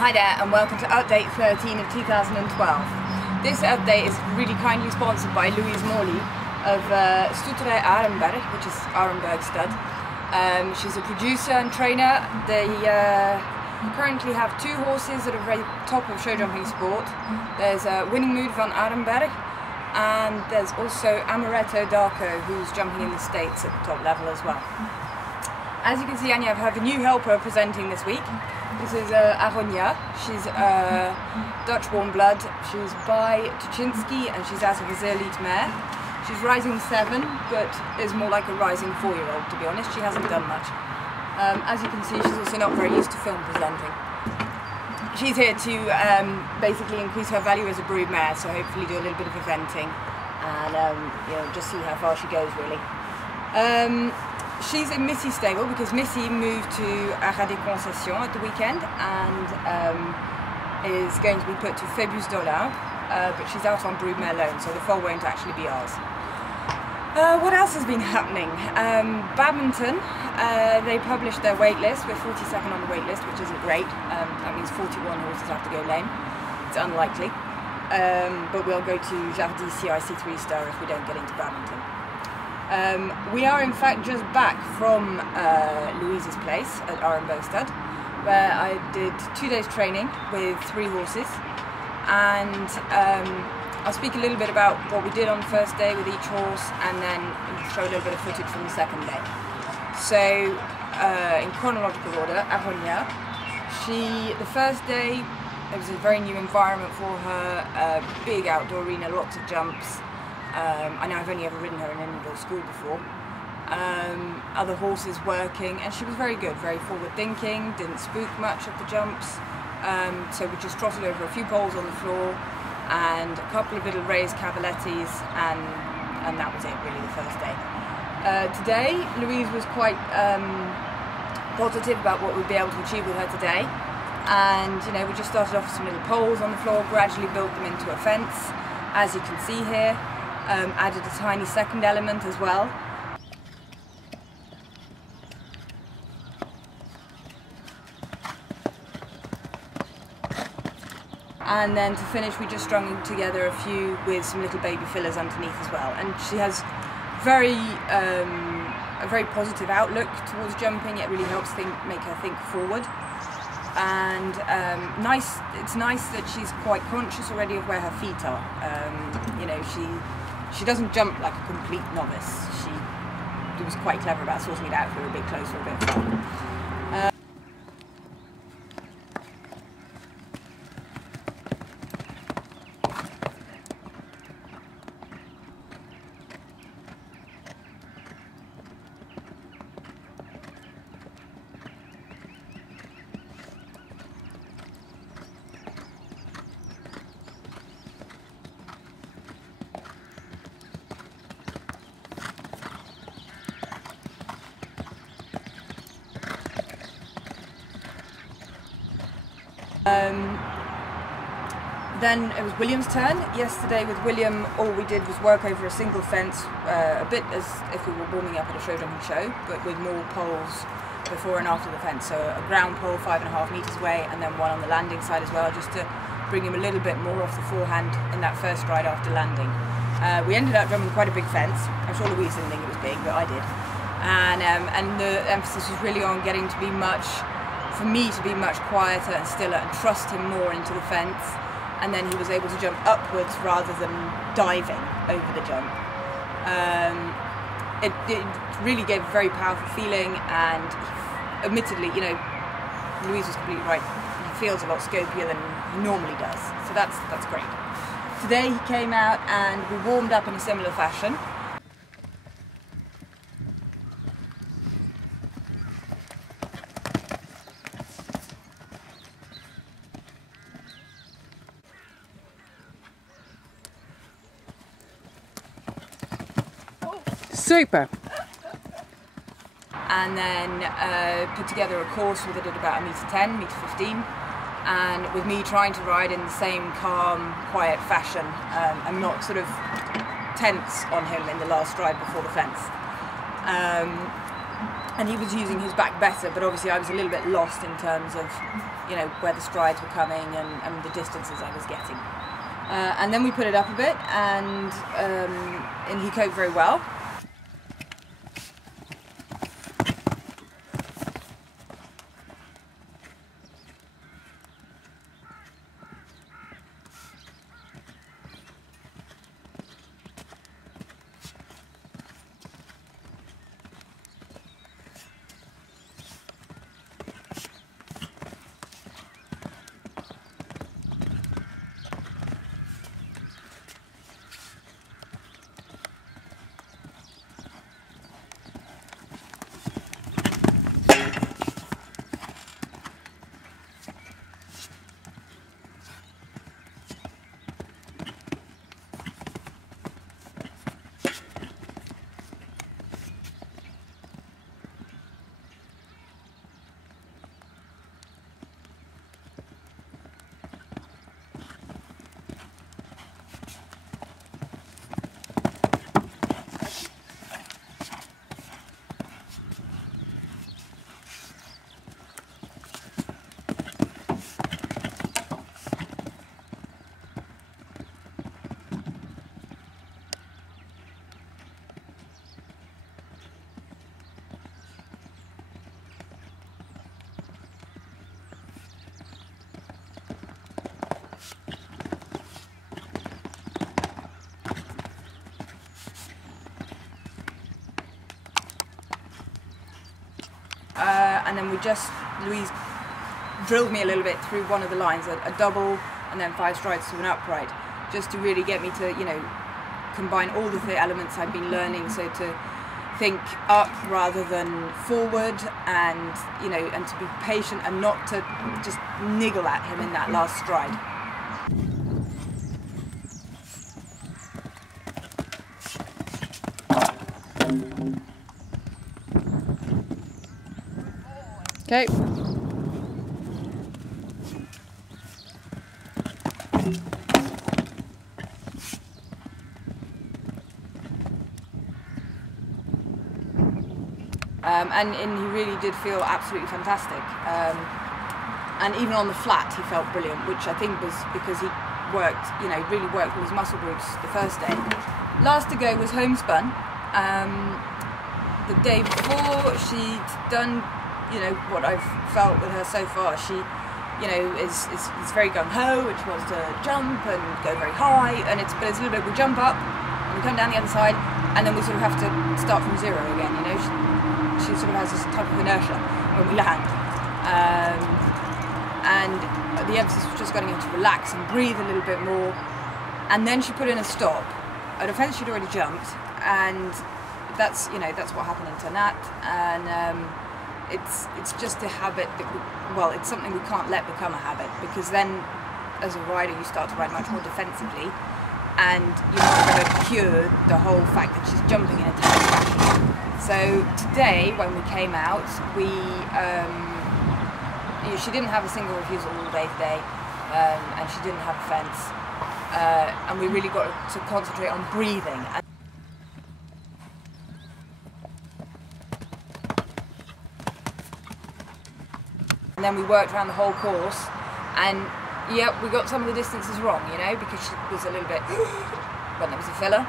Hi there and welcome to update 13 of 2012. This update is really kindly sponsored by Louise Morley of Stoeterij Arenberg, which is Arenberg Stud. She's a producer and trainer. They currently have two horses that are very top of show jumping sport. There's Winning Mood van Arenberg and there's also Amaretto Darko, who's jumping in the States at the top level as well. As you can see, Anya, I have a new helper presenting this week. This is Aronia. She's Dutch warm blood. She's by Tuchinski and she's out of a Zeerliet mare. She's rising 7, but is more like a rising 4-year-old, to be honest. She hasn't done much. As you can see, she's also not very used to film presenting. She's here to basically increase her value as a brood mare, so hopefully do a little bit of eventing and just see how far she goes, really. She's in Missy's stable because Missy moved to Arras des Concessions at the weekend and is going to be put to Phébus Dollard, but she's out on broodmare loan, so the foal won't actually be ours. What else has been happening? Badminton, they published their wait list. We're 42nd on the wait list, which isn't great. That means 41 horses have to go lame. It's unlikely, but we'll go to Jardy CIC 3-star if we don't get into badminton. We are in fact just back from Louise's place at Arenberg Stud, where I did 2 days training with 3 horses, and I'll speak a little bit about what we did on the first day with each horse and then show a little bit of footage from the second day. So in chronological order, Aronia, the first day, it was a very new environment for her, big outdoor arena, lots of jumps. I know I've only ever ridden her in an indoor school before. Other horses working, and she was very good, very forward thinking, didn't spook much at the jumps. So we just trotted over a few poles on the floor and a couple of little raised cavalettis, and that was it really the first day. Today Louise was quite positive about what we'd be able to achieve with her today, and we just started off with some little poles on the floor, gradually built them into a fence, as you can see here. Added a tiny second element as well. And then to finish, we just strung together a few with some little baby fillers underneath as well. And she has a very positive outlook towards jumping. It really helps make her think forward. And it's nice that she's quite conscious already of where her feet are. She doesn't jump like a complete novice. She was quite clever about sorting it out if we were a bit close for a bit of fun. Then it was William's turn. Yesterday with William, all we did was work over a single fence, a bit as if we were warming up at a show jumping show, but with more poles before and after the fence. So a ground pole 5.5 meters away, and then one on the landing side as well, just to bring him a little bit more off the forehand in that first ride after landing. We ended up jumping quite a big fence. I'm sure Louise didn't think it was big, but I did. And the emphasis was really on getting to be for me to be much quieter and stiller and trust him more into the fence, and then he was able to jump upwards rather than diving over the jump. It really gave a very powerful feeling, and admittedly, Louise was completely right, he feels a lot scopier than he normally does, so that's great. Today he came out and we warmed up in a similar fashion. Super. And then put together a course with it at about 1.10 meter, 1.15 meter, and with me trying to ride in the same calm, quiet fashion and not sort of tense on him in the last ride before the fence. And he was using his back better, but obviously I was a little bit lost in terms of, you know, where the strides were coming and the distances I was getting. And then we put it up a bit, and he coped very well. And then Louise drilled me a little bit through one of the lines, a double and then 5 strides to an upright, just to really get me to, you know, combine all the elements I've been learning, so to think up rather than forward, and, you know, and to be patient and not to just niggle at him in that last stride. Okay. And he really did feel absolutely fantastic. And even on the flat, he felt brilliant, which I think was because he worked, you know, really worked with his muscle groups the first day. Last to go was homespun. The day before, she'd done, you know, what I've felt with her so far. She, you know, is very gung-ho, and she wants to jump and go very high, but it's a little bit, we jump up, and we come down the other side, and then we sort of have to start from zero again, you know. She sort of has this type of inertia when we land. And the emphasis was just getting her to relax and breathe a little bit more, and then she put in a stop at a fence she'd already jumped, and that's, you know, that's what happened in Ternat, and it's just a habit that it's something we can't let become a habit, because then as a rider you start to ride much more defensively, and you're not going to cure the whole fact that she's jumping in a tennis fashion. So today when we came out, she didn't have a single refusal all day today, and she didn't have a fence, and we really got to concentrate on breathing. And then we worked around the whole course, and yeah, we got some of the distances wrong, you know, because she was a little bit when there was a filler.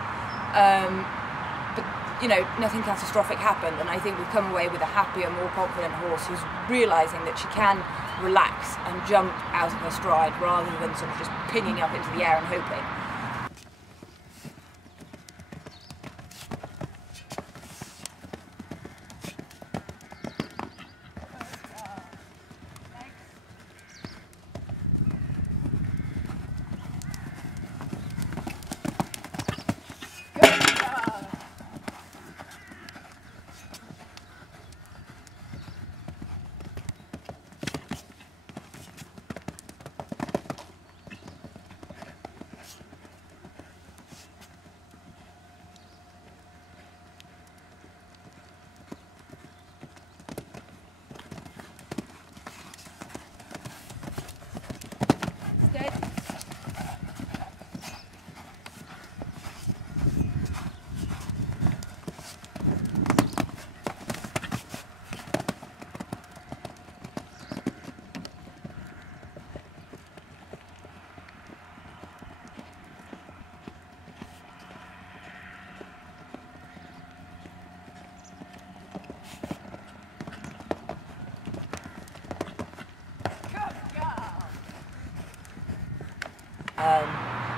But you know, nothing catastrophic happened, and I think we've come away with a happier, more confident horse who's realising that she can relax and jump out of her stride rather than sort of just pinging up into the air and hoping.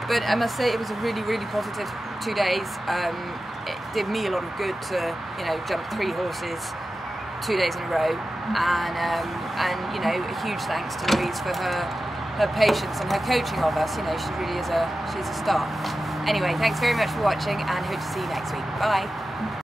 But I must say it was a really, really positive 2 days. It did me a lot of good to, you know, jump 3 horses 2 days in a row, and you know, a huge thanks to Louise for her patience and her coaching of us. You know, she really is she's a star. Anyway, thanks very much for watching, and hope to see you next week. Bye.